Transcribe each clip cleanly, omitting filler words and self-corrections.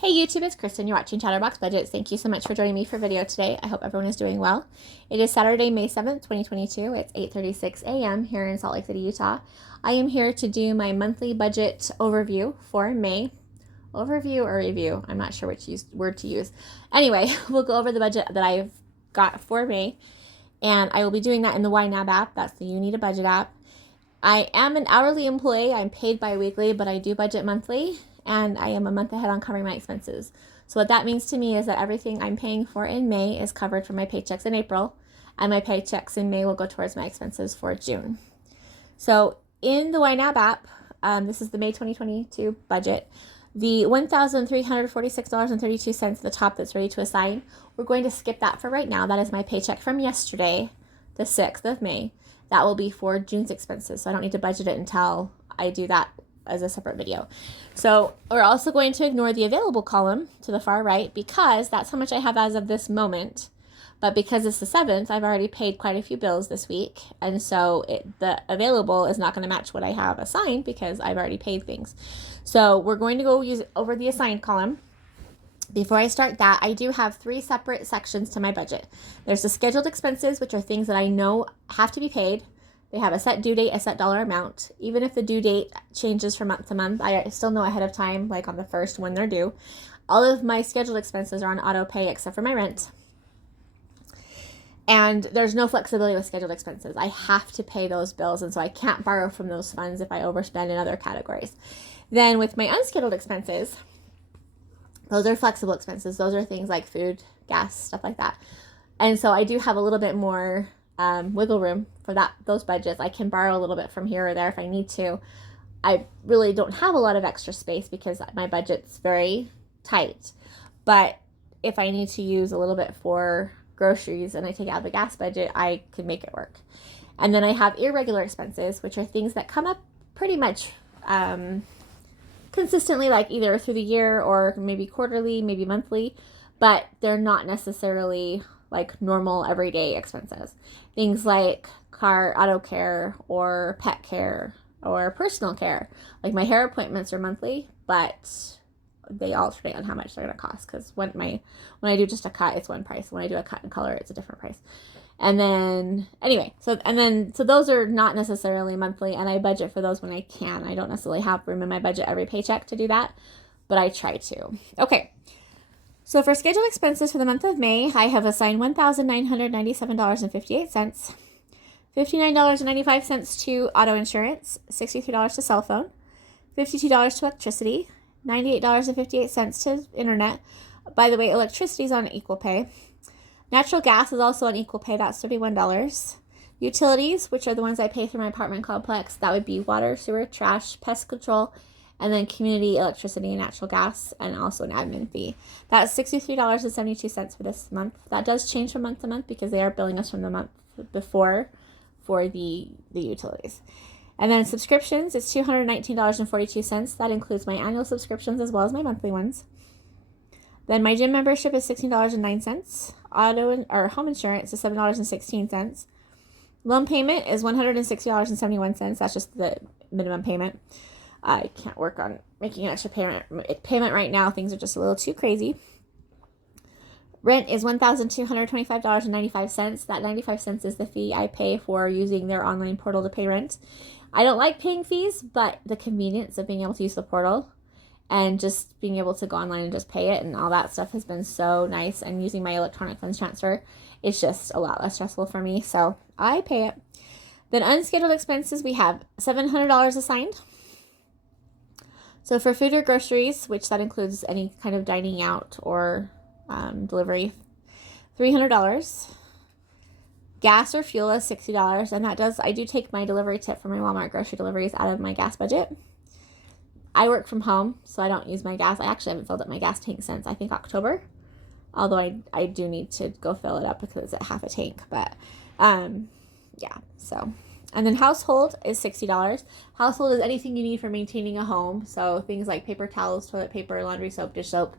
Hey YouTube, it's Kristin. You're watching Chatterbox Budgets. Thank you so much for joining me for video today. I hope everyone is doing well. It is Saturday, May 7th, 2022. It's 8:36 a.m. here in Salt Lake City, Utah. I am here to do my monthly budget overview for May. Overview or review? I'm not sure which word to use. Anyway, we'll go over the budget that I've got for May, and I will be doing that in the YNAB app. That's the You Need a Budget app. I am an hourly employee. I'm paid bi-weekly, but I do budget monthly. And I am a month ahead on covering my expenses. So what that means to me is that everything I'm paying for in May is covered from my paychecks in April, and my paychecks in May will go towards my expenses for June. So in the YNAB app, this is the May 2022 budget, the $1,346.32 at the top that's ready to assign, we're going to skip that for right now. That is my paycheck from yesterday, the 6th of May. That will be for June's expenses, so I don't need to budget it until I do that as a separate video. So we're also going to ignore the available column to the far right because that's how much I have as of this moment. But because it's the 7th, I've already paid quite a few bills this week. And so the available is not going to match what I have assigned because I've already paid things. So we're going to go over the assigned column. Before I start that, I do have 3 separate sections to my budget. There's the scheduled expenses, which are things that I know have to be paid. They have a set due date, a set dollar amount. Even if the due date changes from month to month, I still know ahead of time, like on the 1st when they're due. All of my scheduled expenses are on auto pay except for my rent. And there's no flexibility with scheduled expenses. I have to pay those bills, and so I can't borrow from those funds if I overspend in other categories. Then with my unscheduled expenses, those are flexible expenses. Those are things like food, gas, stuff like that. And so I do have a little bit more wiggle room for those budgets. I can borrow a little bit from here or there if I need to. I really don't have a lot of extra space because my budget's very tight. But if I need to use a little bit for groceries and I take out the gas budget, I can make it work. And then I have irregular expenses, which are things that come up pretty much consistently, like either through the year or maybe quarterly, maybe monthly, but they're not necessarily like normal everyday expenses. Things like car, auto care, or pet care, or personal care. Like my hair appointments are monthly, but they alternate on how much they're going to cost. Because when I do just a cut, it's one price. When I do a cut and color, it's a different price. And then anyway, so those are not necessarily monthly, and I budget for those when I can. I don't necessarily have room in my budget every paycheck to do that, but I try to. Okay. So for scheduled expenses for the month of May, I have assigned $1,997.58, $59.95 to auto insurance, $63 to cell phone, $52 to electricity, $98.58 to internet. By the way, electricity is on equal pay. Natural gas is also on equal pay. That's $31. Utilities, which are the ones I pay through my apartment complex, that would be water, sewer, trash, pest control, and then community electricity and natural gas, and also an admin fee. That's $63.72 for this month. That does change from month to month because they are billing us from the month before for the utilities. And then subscriptions, it's $219.42. That includes my annual subscriptions as well as my monthly ones. Then my gym membership is $16.09. Auto or home insurance is $7.16. Loan payment is $160.71. That's just the minimum payment. I can't work on making an extra payment right now. Things are just a little too crazy. Rent is $1,225.95. That 95 cents is the fee I pay for using their online portal to pay rent. I don't like paying fees, but the convenience of being able to use the portal and just being able to go online and just pay it and all that stuff has been so nice. And using my electronic funds transfer, it's just a lot less stressful for me. So I pay it. Then unscheduled expenses, we have $700 assigned. So for food or groceries, which that includes any kind of dining out or delivery, $300. Gas or fuel is $60, and I do take my delivery tip for my Walmart grocery deliveries out of my gas budget. I work from home, so I don't use my gas. I actually haven't filled up my gas tank since, I think, October. Although I do need to go fill it up because it's at half a tank. But, yeah, so. And then household is $60. Household is anything you need for maintaining a home. So things like paper towels, toilet paper, laundry soap, dish soap.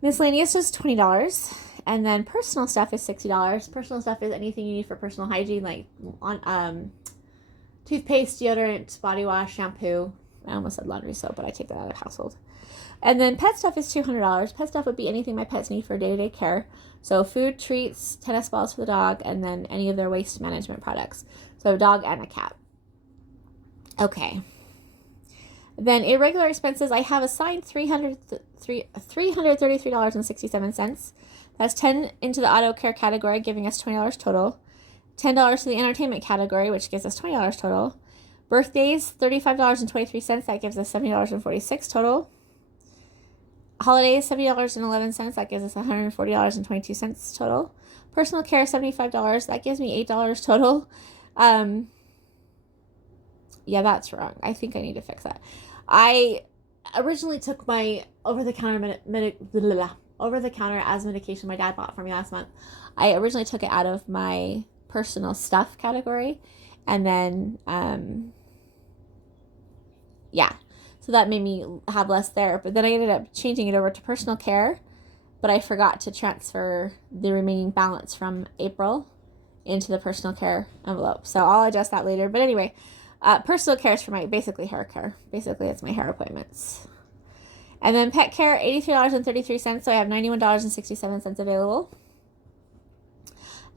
Miscellaneous is $20. And then personal stuff is $60. Personal stuff is anything you need for personal hygiene, like toothpaste, deodorant, body wash, shampoo, I almost said laundry soap, but I take that out of household. And then pet stuff is $200. Pet stuff would be anything my pets need for day-to-day care. So food, treats, tennis balls for the dog, and then any of their waste management products. So a dog and a cat. Okay. Then irregular expenses, I have assigned $333.67. That's $10 into the auto care category, giving us $20 total. $10 to the entertainment category, which gives us $20 total. Birthdays, $35.23. That gives us $70.46 total. Holidays, $70.11. That gives us $140.22 total. Personal care, $75. That gives me $8 total. Yeah, that's wrong. I think I need to fix that. I originally took my over-the-counter asthma medication my dad bought for me last month. I originally took it out of my personal stuff category, and then yeah, so that made me have less there. But then I ended up changing it over to personal care, but I forgot to transfer the remaining balance from April into the personal care envelope. So I'll adjust that later. But anyway, personal care is for my basically hair care. Basically, it's my hair appointments. And then pet care, $83.33. So I have $91.67 available.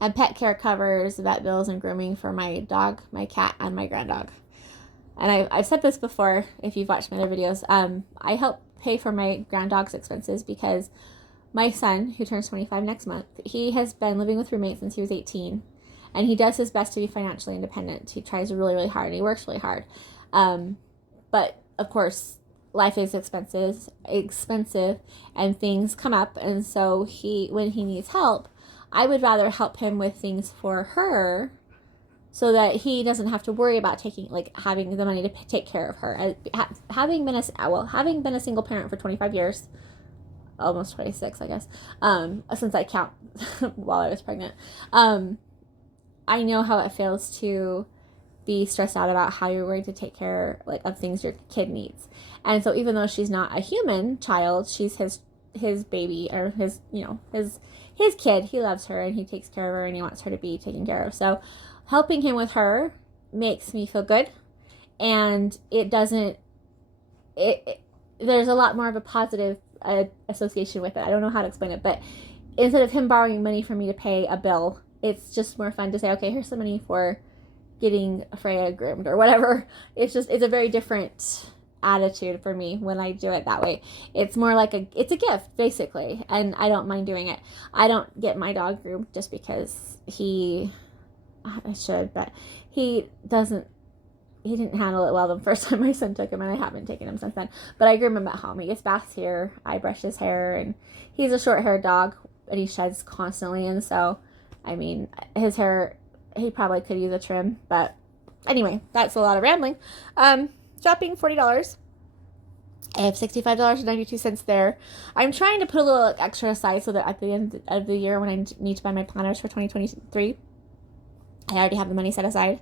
And pet care covers vet bills and grooming for my dog, my cat, and my granddog. And I've said this before, if you've watched my other videos. I help pay for my granddog's expenses because my son, who turns 25 next month, he has been living with roommates since he was 18. And he does his best to be financially independent. He tries really, really hard, and he works really hard. But, of course, life is expensive, and things come up. And so when he needs help, I would rather help him with things for her so that he doesn't have to worry about having the money to take care of her. Having been a single parent for 25 years, almost 26, I guess, since I count while I was pregnant, I know how it feels to be stressed out about how you're going to take care of things your kid needs. And so even though she's not a human child, she's his baby, or his kid. He loves her and he takes care of her and he wants her to be taken care of. So helping him with her makes me feel good, and there's a lot more of a positive association with it. I don't know how to explain it, but instead of him borrowing money from me to pay a bill, it's just more fun to say, okay, here's some money for getting Freya groomed or whatever. It's a very different attitude for me when I do it that way. It's more like it's a gift, basically, and I don't mind doing it. I don't get my dog groomed just because I should, but he didn't handle it well the first time my son took him, and I haven't taken him since then. But I groom him at home. He gets baths here, I brush his hair, and he's a short-haired dog, and he sheds constantly, and so, I mean, his hair, he probably could use a trim, but anyway, that's a lot of rambling. Shopping, $40. I have $65.92 there. I'm trying to put a little extra aside so that at the end of the year, when I need to buy my planners for 2023, I already have the money set aside.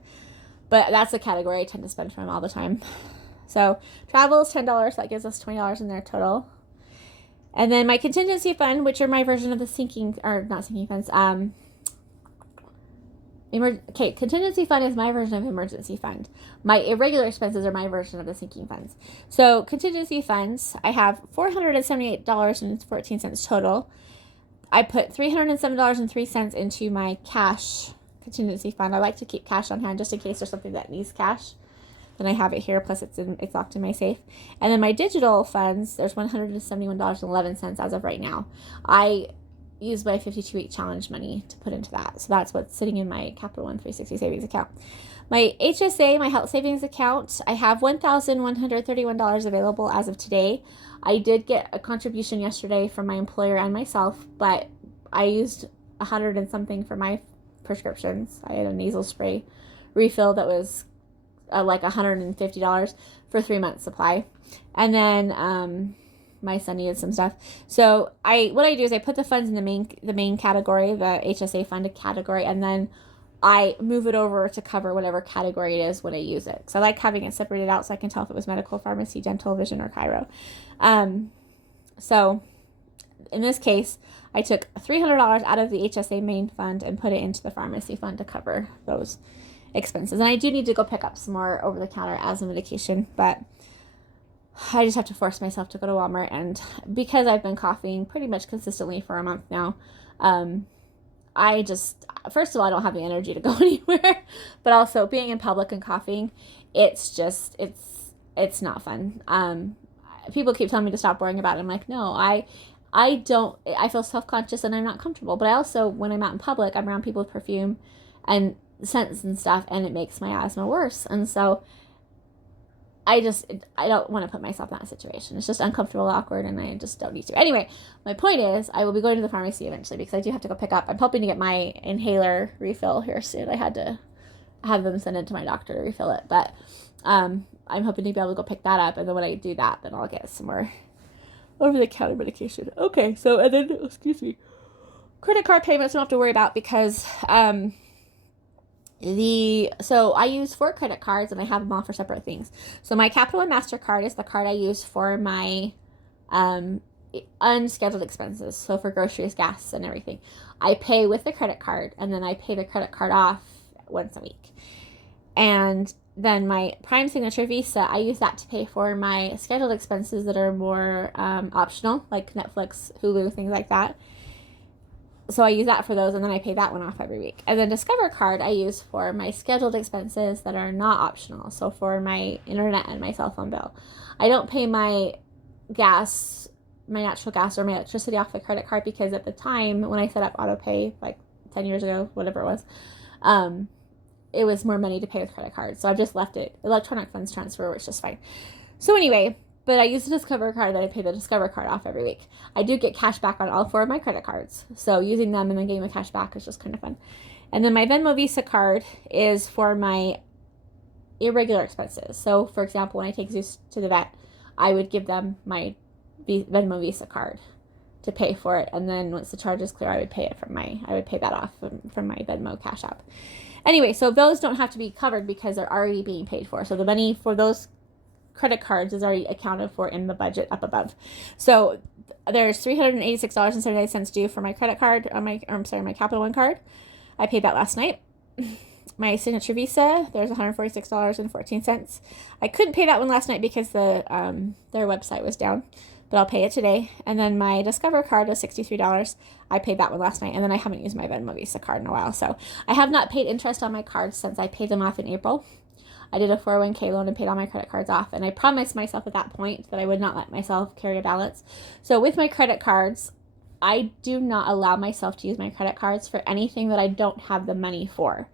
But that's the category I tend to spend from all the time. So travel is $10. That gives us $20 in there total. And then my contingency fund, which are my version of the contingency fund is my version of emergency fund. My irregular expenses are my version of the sinking funds. So contingency funds, I have $478.14 total. I put $307.03 into my cash contingency fund. I like to keep cash on hand just in case there's something that needs cash. Then I have it here, plus it's locked in my safe. And then my digital funds, there's $171.11 as of right now. I use my 52-week challenge money to put into that. So that's what's sitting in my Capital One 360 savings account. My HSA, my health savings account, I have $1,131 available as of today. I did get a contribution yesterday from my employer and myself, but I used 100 and something for my prescriptions. I had a nasal spray refill that was like $150 for 3 months supply. And then my son needed some stuff. So what I do is I put the funds in the main category, the HSA fund category, and then I move it over to cover whatever category it is when I use it. So I like having it separated out so I can tell if it was medical, pharmacy, dental, vision, or chiro. So in this case, I took $300 out of the HSA main fund and put it into the pharmacy fund to cover those expenses. And I do need to go pick up some more over-the-counter asthma medication, but I just have to force myself to go to Walmart. And because I've been coughing pretty much consistently for a month now, I just, first of all, I don't have the energy to go anywhere, but also being in public and coughing, it's just, it's not fun. People keep telling me to stop worrying about it. I'm like, no, I don't, I feel self-conscious and I'm not comfortable. But I also, when I'm out in public, I'm around people with perfume and scents and stuff, and it makes my asthma worse. And so I don't want to put myself in that situation. It's just uncomfortable, awkward, and I just don't need to. Anyway, my point is, I will be going to the pharmacy eventually because I do have to go pick up. I'm hoping to get my inhaler refill here soon. I had to have them send it to my doctor to refill it, but I'm hoping to be able to go pick that up, and then when I do that, then I'll get some more over-the-counter medication. Okay, so, and then, excuse me, credit card payments I don't have to worry about because, so I use 4 credit cards and I have them all for separate things. So my Capital One MasterCard is the card I use for my unscheduled expenses. So for groceries, gas, and everything. I pay with the credit card, and then I pay the credit card off once a week. And then my Prime Signature Visa, I use that to pay for my scheduled expenses that are more optional, like Netflix, Hulu, things like that. So I use that for those, and then I pay that one off every week. And then Discover Card I use for my scheduled expenses that are not optional. So for my internet and my cell phone bill. I don't pay my gas, my natural gas or my electricity off the credit card because at the time when I set up auto pay, like 10 years ago, whatever it was more money to pay with credit cards. So I've just left it electronic funds transfer, which is fine. So anyway, but I use the Discover card, then I pay the Discover card off every week. I do get cash back on all 4 of my credit cards. So using them and then getting the cash back is just kind of fun. And then my Venmo Visa card is for my irregular expenses. So for example, when I take Zeus to the vet, I would give them my Venmo Visa card to pay for it. And then once the charge is clear, I would pay that off from my Venmo Cash App. Anyway, so those don't have to be covered because they're already being paid for. So the money for those credit cards is already accounted for in the budget up above. So there's $386.79 due for my credit card, my Capital One card. I paid that last night. My Signature Visa, there's $146.14. I couldn't pay that one last night because their website was down, but I'll pay it today. And then my Discover card was $63. I paid that one last night, and then I haven't used my Venmo Visa card in a while. So I have not paid interest on my cards since I paid them off in April. I did a 401k loan and paid all my credit cards off, and I promised myself at that point that I would not let myself carry a balance. So with my credit cards, I do not allow myself to use my credit cards for anything that I don't have the money for.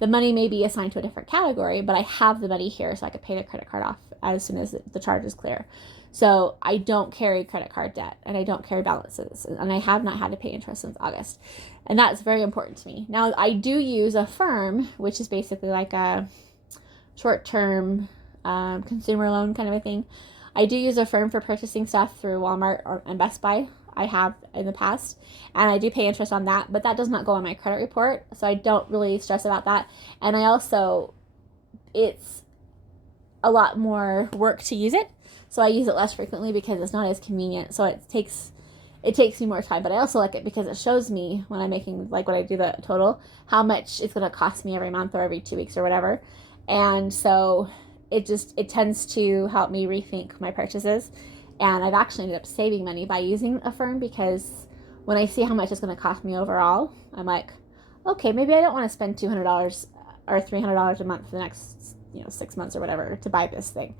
The money may be assigned to a different category, but I have the money here so I could pay the credit card off as soon as the charge is clear. So I don't carry credit card debt, and I don't carry balances, and I have not had to pay interest since August. And that's very important to me. Now, I do use Affirm, which is basically like a short-term consumer loan kind of a thing. I do use Affirm for purchasing stuff through Walmart and Best Buy. I have in the past, and I do pay interest on that, but that does not go on my credit report, so I don't really stress about that. And I also, it's a lot more work to use it, so I use it less frequently because it's not as convenient, so it takes me more time. But I also like it because it shows me when I'm making, like when I do the total, how much it's going to cost me every month or every 2 weeks or whatever. And so it tends to help me rethink my purchases. And I've actually ended up saving money by using Affirm because when I see how much it's going to cost me overall, I'm like, okay, maybe I don't want to spend $200 or $300 a month for the next 6 months or whatever to buy this thing.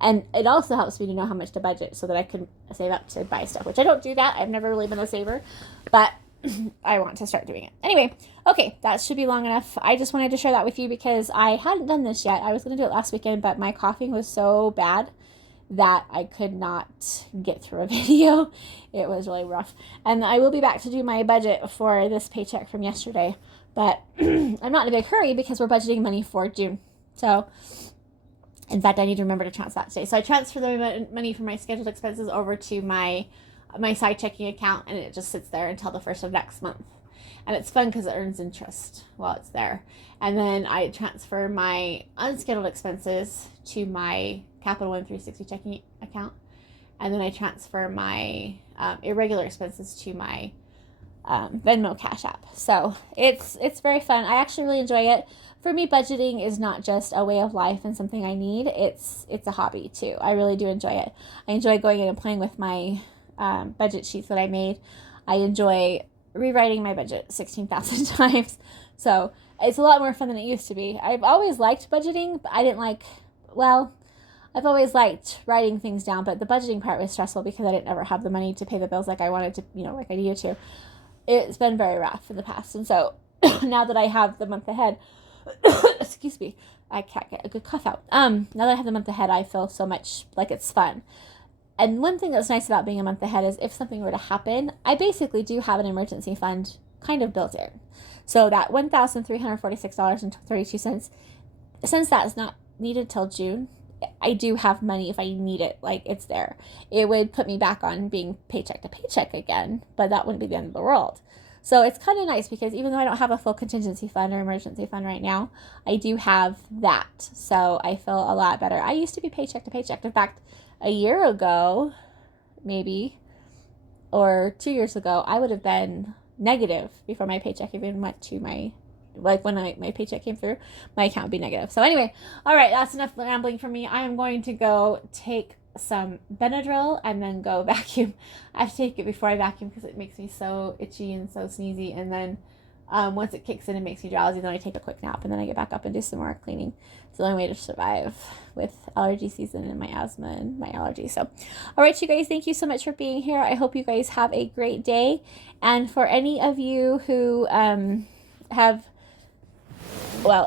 And it also helps me to know how much to budget so that I can save up to buy stuff, which I don't do that. I've never really been a saver, but I want to start doing it. Anyway, okay, that should be long enough. I just wanted to share that with you because I hadn't done this yet. I was going to do it last weekend, but my coughing was so bad that I could not get through a video. It was really rough. And I will be back to do my budget for this paycheck from yesterday, but I'm not in a big hurry because we're budgeting money for June. So, in fact, I need to remember to transfer that today. So I transfer the money for my scheduled expenses over to my side checking account, and it just sits there until the first of next month. And it's fun because it earns interest while it's there. And then I transfer my unscheduled expenses to my Capital One 360 checking account. And then I transfer my irregular expenses to my Venmo, Cash App. So it's very fun. I actually really enjoy it. For me, budgeting is not just a way of life and something I need. It's a hobby too. I really do enjoy it. I enjoy going in and playing with my budget sheets that I made. I enjoy rewriting my budget 16,000 times. So it's a lot more fun than it used to be. I've always liked budgeting, but I've always liked writing things down, but the budgeting part was stressful because I didn't ever have the money to pay the bills like I wanted to, like I needed to. It's been very rough in the past. And so now that I have the month ahead, excuse me, I can't get a good cough out. Now that I have the month ahead, I feel so much like it's fun. And one thing that's nice about being a month ahead is if something were to happen, I basically do have an emergency fund kind of built in. So that $1,346.32, since that's not needed till June, I do have money if I need it. Like, it's there. It would put me back on being paycheck to paycheck again, but that wouldn't be the end of the world. So it's kind of nice because even though I don't have a full contingency fund or emergency fund right now, I do have that. So I feel a lot better. I used to be paycheck to paycheck. In fact, a year ago, maybe, or 2 years ago, I would have been negative before my paycheck even went to my, like when my paycheck came through, my account would be negative. So anyway, all right, that's enough rambling for me. I am going to go take some Benadryl and then go vacuum. I have to take it before I vacuum because it makes me so itchy and so sneezy, and then once it kicks in, it makes me drowsy. Then I take a quick nap and then I get back up and do some more cleaning. It's the only way to survive with allergy season and my asthma and my allergies. So, all right, you guys, thank you so much for being here. I hope you guys have a great day. And for any of you who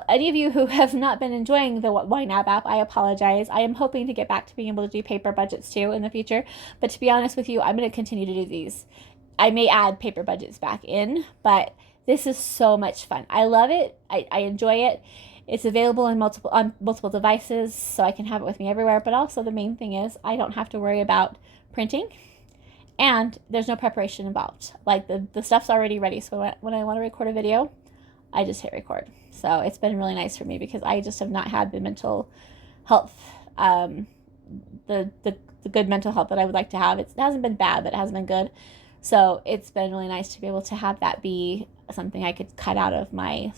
any of you who have not been enjoying the YNAB app, I apologize. I am hoping to get back to being able to do paper budgets too in the future. But to be honest with you, I'm going to continue to do these. I may add paper budgets back in, but this is so much fun. I love it. I enjoy it. It's available on multiple devices, so I can have it with me everywhere. But also the main thing is I don't have to worry about printing, and there's no preparation involved. Like the stuff's already ready. So when I want to record a video, I just hit record. So it's been really nice for me because I just have not had the mental health, the good mental health that I would like to have. It hasn't been bad, but it hasn't been good. So it's been really nice to be able to have that be something I could cut out of my,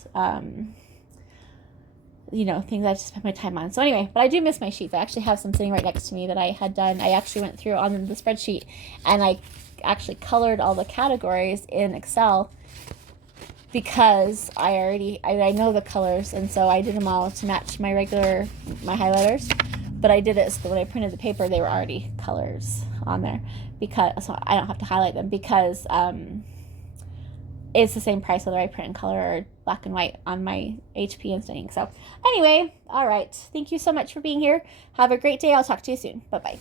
things I just spend my time on. So anyway, but I do miss my sheets. I actually have some sitting right next to me that I had done. I actually went through on the spreadsheet and I actually colored all the categories in Excel because I know the colors, and so I did them all to match my highlighters, but I did it so that when I printed the paper, they were already colors on there so I don't have to highlight them because it's the same price whether I print in color or black and white on my HP Instant Ink. So anyway, all right. Thank you so much for being here. Have a great day. I'll talk to you soon. Bye-bye.